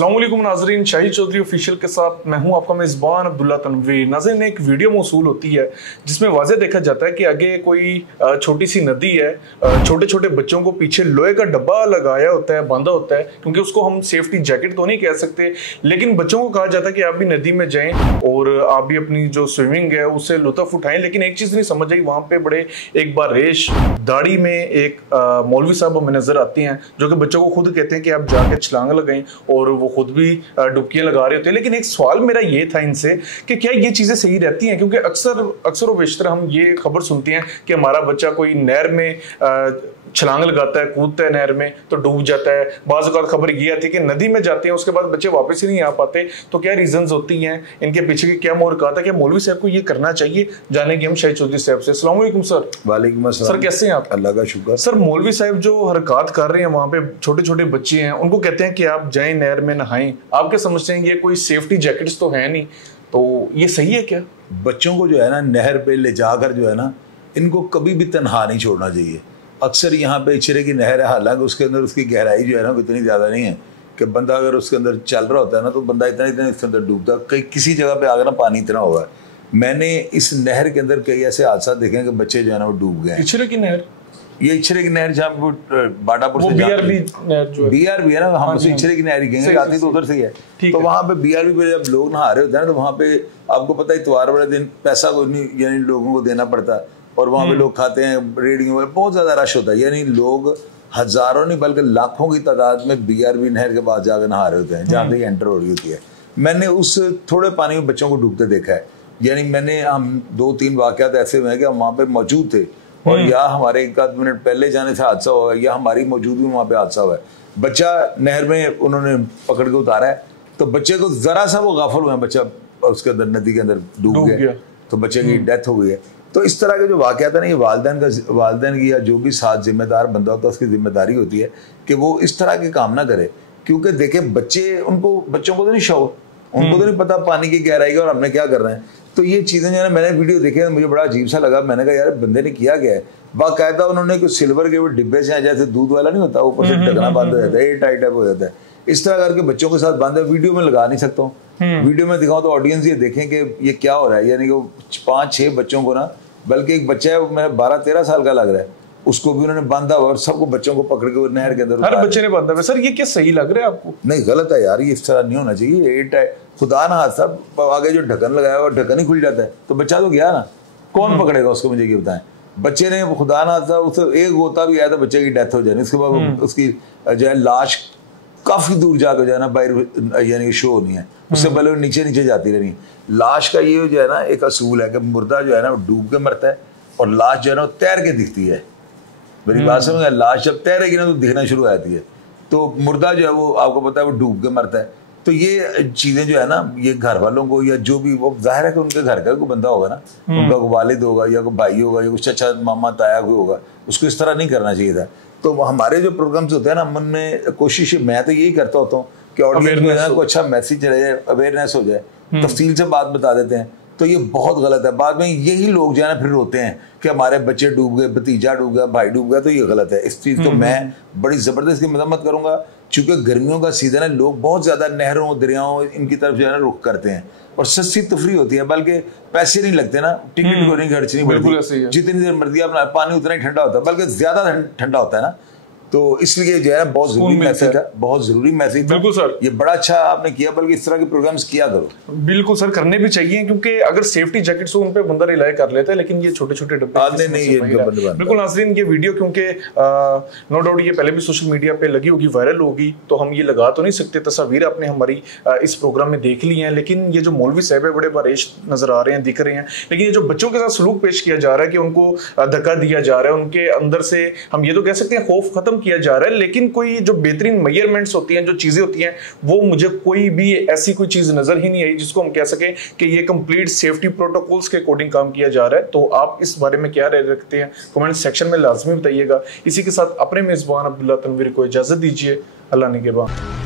अस्सलाम वालेकुम नाजरीन, शाहिद चौधरी ऑफिशियल के साथ मैं हूं आपका मेज़बान अब्दुल्ला तनवीर। नाज़रीन, एक वीडियो मौसूल होती है जिसमें वाज़े देखा जाता है कि आगे कोई छोटी सी नदी है, छोटे छोटे बच्चों को पीछे लोहे का डब्बा लगाया होता है, बांधा होता है, क्योंकि उसको हम सेफ्टी जैकेट तो नहीं कह सकते, लेकिन बच्चों को कहा जाता है कि आप भी नदी में जाएं और आप भी अपनी जो स्विमिंग है उससे लुत्फ उठाएं। लेकिन एक चीज़ नहीं समझ आई, वहाँ पे बड़े एक बार रेश दाढ़ी में एक मौलवी साहब हमें नजर आते हैं जो कि बच्चों को खुद कहते हैं कि आप जाके छलांग लगाएं, और वो खुद भी डुबकियां लगा रहे होते हैं। लेकिन एक सवाल मेरा ये था इनसे कि क्या ये चीजें सही रहती हैं, क्योंकि अक्सर व बेशतर हम ये खबर सुनते हैं कि हमारा बच्चा कोई नहर में छलांग लगाता है, कूदता है नहर में तो डूब जाता है। बाज़ औक़ात खबर ये आती है कि नदी में जाते हैं उसके बाद बच्चे वापस ही नहीं आ पाते। तो क्या रीजंस होती हैं, इनके पीछे की क्या मोहर कहा था कि मौलवी साहब को ये करना चाहिए? जानेंगे हम शाहिद चौधरी साहब से। अस्सलाम वालेकुम सर। वालेकुम अस्सलाम सर, कैसे हैं आप? अल्लाह का शुक्र। सर, मौलवी साहब जो हरकत कर रहे हैं वहाँ पे छोटे छोटे बच्चे हैं, उनको कहते हैं कि आप जाएं नहर में नहाएं, आप क्या समझते हैं ये कोई सेफ्टी जैकेट्स तो है नहीं, तो ये सही है क्या? बच्चों को जो है ना नहर पे ले जाकर जो है ना इनको कभी भी तन्हा नहीं छोड़ना चाहिए। अक्सर यहाँ पे इचरे की नहर है, हालांकि उसके अंदर उसकी गहराई जो है ना इतनी ज़्यादा नहीं है कि बंदा अगर उसके अंदर चल रहा होता है ना तो बंदा इतना इसके अंदर डूबता। कहीं किसी जगह पे आकर ना पानी इतना होगा। मैंने इस नहर के अंदर कई ऐसे हादसा देखे हैं कि बच्चे जो है ना वो डूब गए। इचरे की नहर? ये इचरे की नहर जहाँ पे बाटापुर से बीआरबी है ना, हम उसे इचरे की नहर ही कहेंगे, आती तो उधर से ही है। तो वहाँ पे बीआरबी पे जब लोग नहा रहे होते हैं ना तो वहाँ पे आपको पता है इतवार वाले दिन पैसा को नहीं यानी लोगों को देना पड़ता है, और वहाँ पे लोग खाते हैं, रेडिंग में बहुत ज़्यादा रश होता है। यानी लोग हज़ारों नहीं बल्कि लाखों की तादाद में बीआरबी नहर के पास जाकर नहा रहे होते हैं जहाँ पे एंटर हो रही होती है। मैंने उस थोड़े पानी में बच्चों को डूबते देखा है। यानी हम 2-3 वाक़यात ऐसे हुए हैं कि हम वहाँ पे मौजूद थे और या हमारे 1 मिनट पहले जाने से हादसा हुआ है या हमारी मौजूदगी में वहाँ पे हादसा हुआ है। बच्चा नहर में उन्होंने पकड़ के उतारा है तो बच्चे को ज़रा सा वो गाफिल हुआ है, बच्चा उसके अंदर नदी के अंदर डूब गया तो बच्चे की डेथ हो गई है। तो इस तरह के जो वाक़यात है ना, ये वालिदैन की या जो भी साथ जिम्मेदार बंदा होता है उसकी जिम्मेदारी होती है कि वो इस तरह के काम ना करे। क्योंकि देखें बच्चों को तो नहीं शौक, उनको तो नहीं पता पानी की गहराई का और हमने क्या कर रहे हैं। तो ये चीज़ें जो है मैंने वीडियो देखे मुझे बड़ा अजीब सा लगा। मैंने कहा यार बंदे ने किया क्या है। बाकायदा उन्होंने कुछ सिल्वर के वो डिब्बे से जैसे दूध वाला नहीं होता, ऊपर से ढकना बंद हो जाता है, एयर टाइट हो जाता है, इस तरह करके बच्चों के साथ बांधे। वीडियो में लगा नहीं सकता हूँ, वीडियो में दिखाऊं तो ऑडियंस ये देखें कि ये क्या हो रहा है। यानी कि 5-6 बच्चों को ना, बल्कि एक बच्चा है मेरा 12-13 साल का लग रहा है, उसको भी उन्होंने बांधा हुआ और सबको बच्चों को पकड़ के नहर के अंदर, हर बच्चे ने बांधा हुआ। सर, ये क्या सही लग रहा है आपको? नहीं, गलत है यार, ये इस तरह नहीं होना चाहिए। एयर टाइट, खुदा ना हादसा आगे जो ढक्कन लगाया हुआ ढक्कन ही खुल जाता है तो बच्चा तो गया ना, कौन पकड़ेगा उसको? मुझे ये बताएं। बच्चे ने खुदा ना हादसा उससे एक गोता भी आया तो बच्चे की डेथ हो जानी, उसके बाद उसकी जो है लाश काफी दूर जाकर जो है ना बाहर यानी शो होनी है, उससे पहले नीचे नीचे जाती रहनी। लाश का ये जो है ना एक असूल है कि मुर्दा जो है ना डूब के मरता है और लाश जो है ना तैर के दिखती है। मेरी बात समझ, लाश जब तैरेगी ना तो दिखना शुरू हो जाती है। तो मुर्दा जो है वो आपको पता है वो डूब के मरता है। तो ये चीजें जो है ना ये घर वालों को या जो भी, वो जाहिर है कि उनके घर का कोई बंदा होगा ना, उनका कोई वालिद होगा या कोई भाई होगा या कुछ अच्छा मामा ताया कोई होगा, उसको इस तरह नहीं करना चाहिए था। तो हमारे जो प्रोग्राम्स होते हैं ना उनमें कोशिश मैं तो यही करता होता हूँ कि ऑडियंस को अच्छा मैसेज चले जाए, अवेयरनेस हो जाए, तफसील से बात बता देते हैं। तो ये बहुत गलत है। बाद में यही लोग जो है ना फिर रोते हैं कि हमारे बच्चे डूब गए, भतीजा डूब गया, भाई डूब गया। तो ये गलत है। इस चीज़ को मैं बड़ी ज़बरदस्त की मजम्मत करूँगा। चूँकि गर्मियों का सीज़न है, लोग बहुत ज़्यादा नहरों दरियाओं इनकी तरफ जो है ना रुख करते हैं और सस्ती तफरी होती है, बल्कि पैसे नहीं लगते ना, टिकट को नहीं खर्चनी पड़ती, जितनी देर मर्जी अपना पानी उतना ही ठंडा होता है, बल्कि ज़्यादा ठंडा होता है ना। तो इसलिए जो है बहुत जरूरी मैसेज था, बहुत जरूरी मैसेज था। बिल्कुल सर, ये बड़ा अच्छा आपने किया, बल्कि इस तरह के प्रोग्राम्स किया करो। बिल्कुल सर, करने भी चाहिए, क्योंकि अगर सेफ्टी जैकेट्स हो उन पे बंदा रिलाई कर लेता है, लेकिन ये छोटे छोटे डब्बे नहीं। बिल्कुल नाज़रीन, ये वीडियो क्योंकि नो डाउट ये पहले भी सोशल मीडिया पे लगी होगी, वायरल होगी, तो हम ये लगा तो नहीं सकते। तस्वीर आपने हमारी इस प्रोग्राम में देख ली है, लेकिन ये जो मौलवी साहब है बड़े बारिश नजर आ रहे हैं, दिख रहे हैं। लेकिन ये जो बच्चों के साथ सलूक पेश किया जा रहा है कि उनको धक्का दिया जा रहा है, उनके अंदर से हम ये तो कह सकते हैं खौफ खत्म किया जा रहा है, लेकिन कोई जो बेहतरीन मेजरमेंट्स होती हैं, जो चीजें होती हैं, वो मुझे कोई भी ऐसी कोई चीज नजर ही नहीं आई जिसको हम कह सकें कि ये कंप्लीट सेफ्टी प्रोटोकॉल्स के अकॉर्डिंग काम किया जा रहा है। तो आप इस बारे में क्या राय रखते हैं, कमेंट सेक्शन में लाजमी बताइएगा। इसी के साथ अपने मेजबान अब्दुल्ला तनवीर को इजाजत दीजिए। अल्लाह निगहबान।